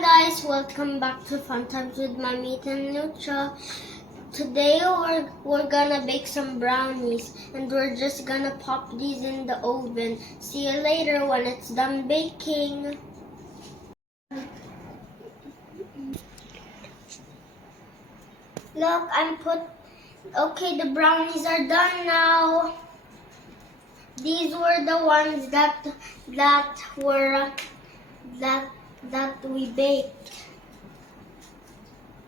guys, welcome back to Fun Times with Mamita and I. Today we're gonna bake some brownies and we're just gonna pop these in the oven. See you later when it's done baking. Look, okay, the brownies are done now. These were the ones that we baked.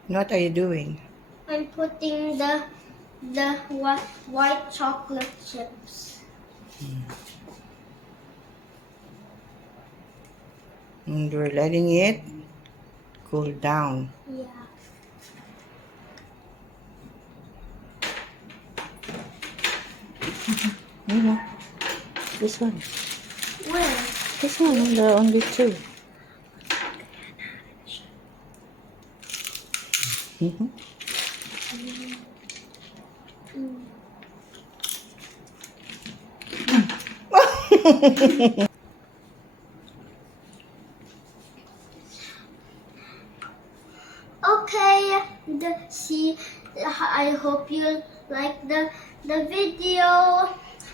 What are you doing? I'm putting the white chocolate chips. And we're letting it cool down. Yeah. This one. Where? This one, the only two. Okay. I hope you like the video.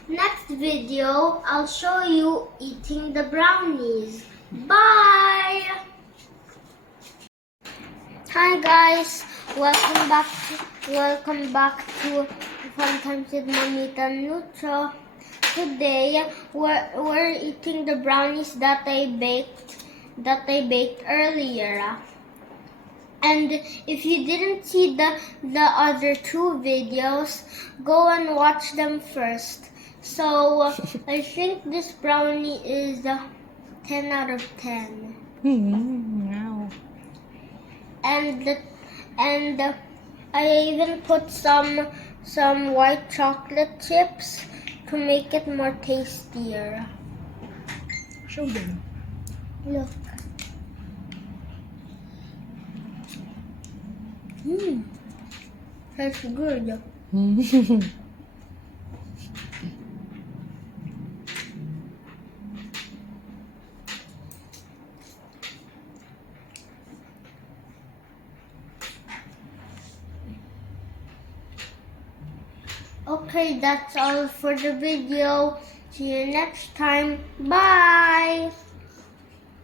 Next video, I'll show you eating the brownies. Bye. Hi guys, welcome back to Fun Times with Mamita and I. Today we're eating the brownies that I baked earlier. And if you didn't see the other two videos, go and watch them first. So I think this brownie is 10 out of 10. Wow. And I even put some white chocolate chips to make it more tastier. Show them. Look. That's good. Okay, that's all for the video. See you next time. Bye!